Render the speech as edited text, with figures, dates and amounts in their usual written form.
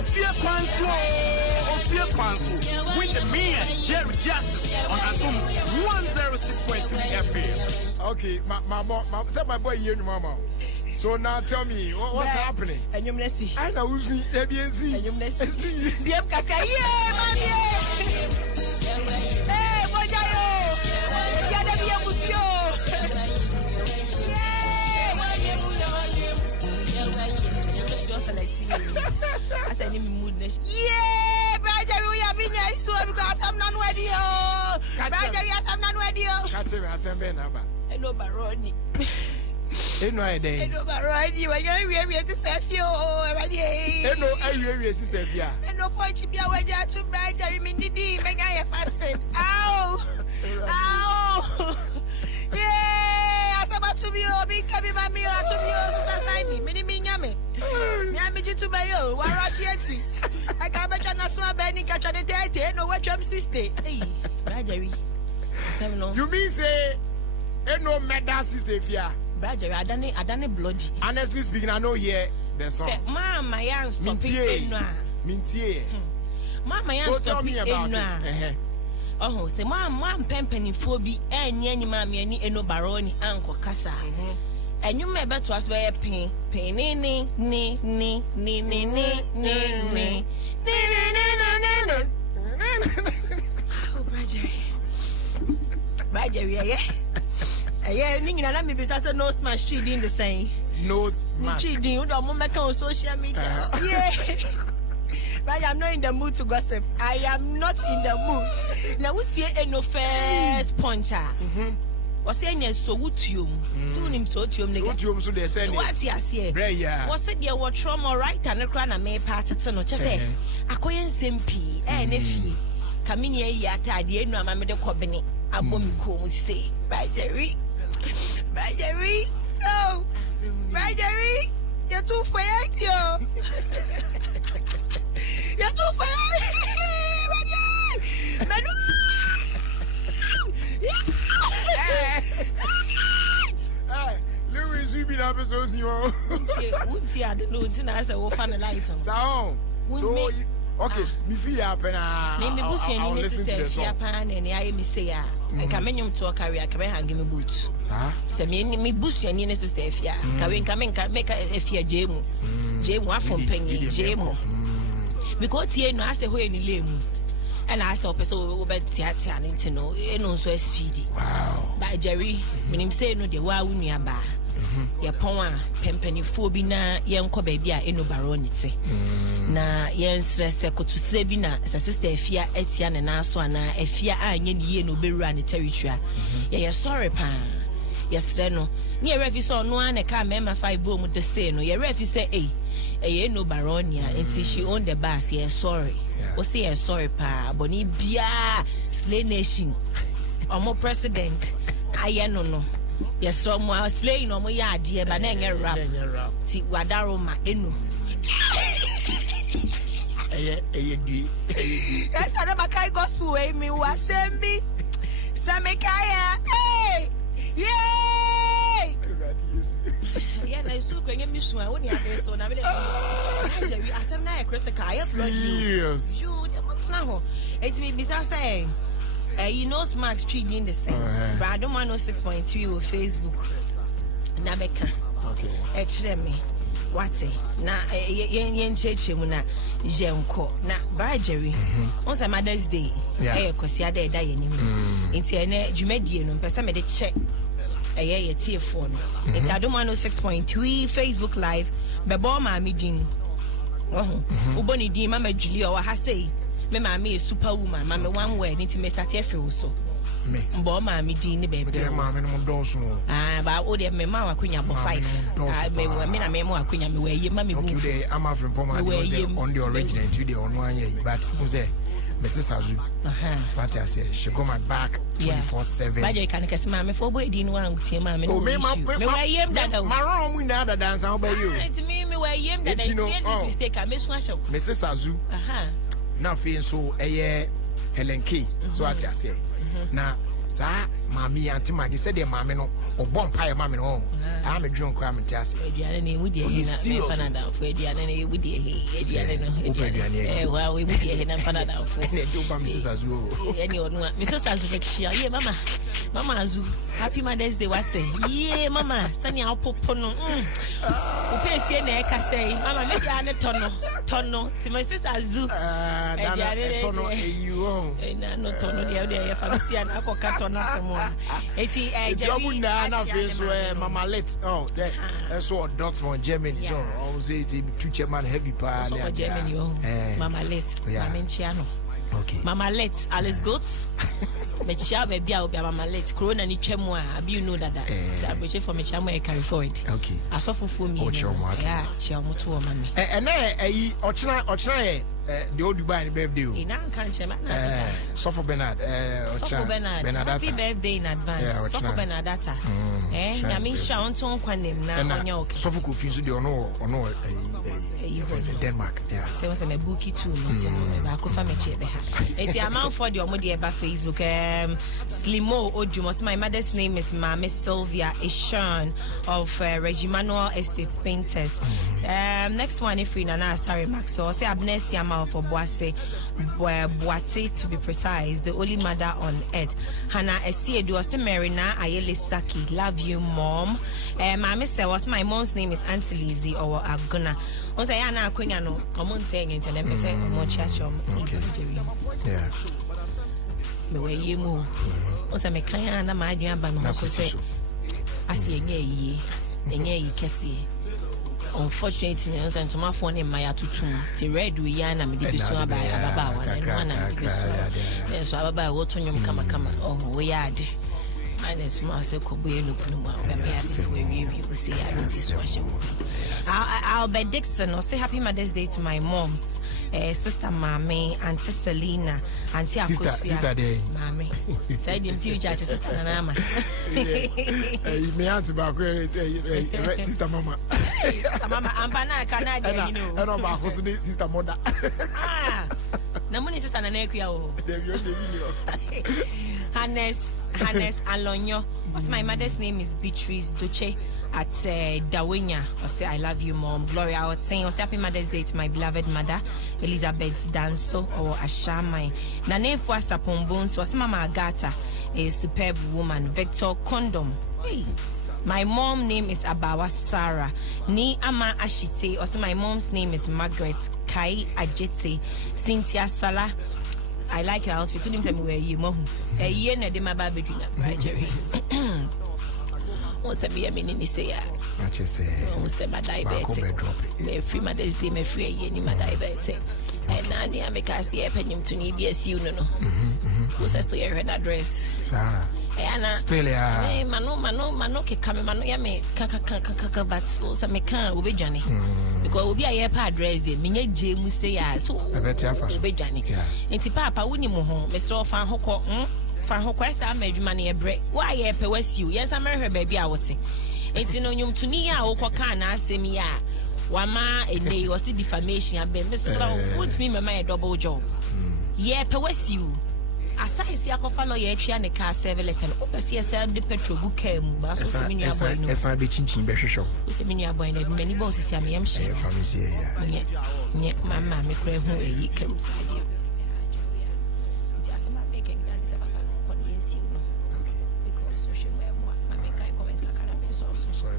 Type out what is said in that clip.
OFIE KWANSO with the man Jerry Justice on Adom 106.3 FM. Okay, tell my boy here, mama. So now tell me what's happening. And you see. I know who's ABNC. And you see. Bien kaka mami. Hey, bojayo. Ya de bien musio. I said in moodness. Yeah, Brajeru ya binya iso because I'm not ready. Brajeru I'm not ready. Catch me asembe na ba. Hello Baroni. Eno ede. Hello Baroni, when you sister fio already. Eno awie sister fia. Eno point bia waja to Brajeru me didi menya ya fasted. Ow. Ow. Yeah, asaba to be obi kabi mami o to be o sister sign me ni nyame. Nyame jitu bayo wa rashieti. I can't bet na so abani catch the date no what your sister. Hey, Brajeru. You mean say no medal sister fia? Brajeru adane bloody. Honestly speaking, I know hear the song. Say mama yan stop it. Mintie. Mama yan so stop tell me about it. Oh, say mama pempeni phobi enye ni mama ni eno baroni anko kasa. And you may bet to us by a pin ni. Oh, Brajeru, yeah, let me be so no smash cheating the same. No smash cheating, you don't make on social media. Yeah. Right, I'm not in the mood to gossip. I am not in the mood. Now, what's here? No first puncher. Was saying yes, so would you? Soon him so to you, so they say what's yes, yeah. Was it your what trauma right and a crown and may part at no just say, I couldn't simply, and if he come in here yet, I didn't know my middle company. I won't come say, Brajeru, oh, Brajeru, you're too fast, yo. You're too fast, Brajeru. Louis, you been up as those you are. Wouldn't see, I don't know until I said, we'll find a light. So, okay, me feel up and I'll listen to the song. And I may say, and come in to a career, come and give me boots. Sir, so me boost your nearest sister if ya come in, make a fear Jemu. Jemu from Penny, Jemu. Because here no, I say, where any lame. And I saw person over theater and to know, and also speedy. Wow. By Jerry, when him say no, the wow in your bar. Your power, Pempany Phobina, young Cobebia, and no baronity. Na yen stress to Sabina, as a sister, Fia, Etienne, and Aswana, a Fia, and yen no be run the territory. Yeah, sorry, pa. Yes, no. Near Refi saw no one, I can't remember 5 boom with the same. No, your Refi say, eh, no baronia, until she owned the bus. Yeah, sorry. O say sorry, pa. Boni bia, slay nation. Or more president. I no. Yes, so more slay no more ya dear, but then a rap. See, Wadaroma, enu. Yes, I never can gospel way me was sembi. Samekaya, hey, yay! Yeah, I so going to miss one when you have so now. Jerry, I am not critical. I am serious. You, what's now? It's me, Mr. saying. You know, Smart Street in the same. But I don't want 6.3 on Facebook. Nabeka. Okay. Extreme. What's it? Na yen church muna jenko. Na Brajeru. On Mother's Day. Eh, kwasi ada da yenim. Nti ene dwumadie no pesa me de check. Your telephone. It's Adom 106.3 Facebook Live. Bebo ma mi din. Uboni din mama Julia wa ha say. Me mama is superwoman. Mama one word nti me start here so. Me. Mbo ma mi din ni baby. Dem mama no doso. Ba o de me ma wakunya bo 5. Me na me ma wakunya me we ye ma me bu. Okay, I'm from Poma on the original to the on one year, but Mrs. Azu. What I say, she got my back 24/7. But you can kiss mammy for boy didn't want to mammy. Oh, me, my yam that my wrong we know that dance. How about you? It's me, where yam that I mistake. I miss one show. Mrs. Azu. Now, feeling so a Helen Key. So what I say. Now, sir, Mammy Auntie Maggie said the mammy no or bomb pie mammy no. I'm a drunk cram and task. Well, we would hear and find out for Mrs. Azu. Mrs. Azu, Mama. Mama Azu, happy Mother's Day, what say? Yeah, Mama, Sunny, I'll pop on. Pay say, Mama, make you Tono, to my sister Azu. Tono, you no Tono, the other family, and I got on someone. 80 Jabuna face where Mama let. Oh, that's what Dortmund, Germany. So, I was saying to Chairman Heavy Pie. Germany, Mama let, Mama Chiano. Okay. Mama let, Alice Goats. Mechia baby I'll be Mama let Corona ni chemwa abi you know that so I appreciate for mechia I carry forward. Okay. Asofo for me. Yeah, chia mo to mama. And ochina the old Dubai birthday. In an country man. Sofo Bernard happy birthday in advance. Sofo Bernardata. Nyame sha on ton kwanem na onya okay. Sofo Kofi so the ono Denmark. Yeah. So was a bookie too. Ba ko fa mechia be ha. Eti amount for the omo de eba Facebook Slimo Ojumo. My mother's name is Mama Sylvia Ishan of Regimanuel Estate Painters. Next one if we na sorry Max. So say Abnesi Amal for Boase Boate to be precise, the only mother on earth. Hana Esiedu was Marina Ayele Saki. Love you, Mom. Mama say was my mom's name is Auntie Lizzie or Aguna. Also, I na Queen no. I'm saying it and then say mo church yeah. Me we ye mu. Also me kan na ma adwan ba no so say ase enye yi kese. Unfortunately, I was to my phone in my atutum. Ti red we yana me di biso aba one and one and biso. Yes, aba what on yum kama. Oh, we are. And it's my second way no pnuma. We say I don't this Albert Dixon or say happy Mother's Day to my moms, sister Mame, Auntie Selena, Auntie Akosia. Sister Day. Mame. Say didn't teach her sister Nana. Me auntie back sister Mama. Sister Mama, I'm banana Canada, you know. And about sister Mother. Ah. Namuni sister Nanekia. Hannes Alonyo. My mother's name is Beatrice Duce at Dawenya. I say I love you, Mom. Gloria, I was saying happy Mother's Day to my beloved mother, Elizabeth Danso or Ashamai. Nane for Sapombons was Mama Agata, a superb woman. Victor Condom. Hey. My mom's name is Abawa Sarah. Ni Ama Ashite. Also, my mom's name is Margaret Kai Ajete. Cynthia Sala. I like your outfit. You tell me where you mom. A year na de my baby do not right, Jerry. What's a be a minute say? What you say? What's my diabetes? Me free Mother's Day, me free a year, my diabetes. And Nanny, I make us see a penny to need yes, you know. Who's a still her address? Still, yeah. Mano, come, Mano, Yame, kaka, but so me can't be Johnny. Because we'll be a year address, Minnie James say, so I bet you be Johnny. And Papa, when you move home, Mr. Fan Hoko, Fan Hokwest, I made money a break. Why, I pay you? Yes, I'm her baby, I would say. It's in on to Nia or Kokana, say me, ya. Wama, a day was the defamation. I've been Mr. What's me, my double job? Yeah, pay you. Aside see I follow your tree and the car 7 letter. Open see yourself the petrol book came. As I be chinching be show. We say many boy and many bosses see me. I'm sure. Yeah, Mama, me pray who a come side you. Just making that is about convince you. Because social media, I make I comment. So sorry.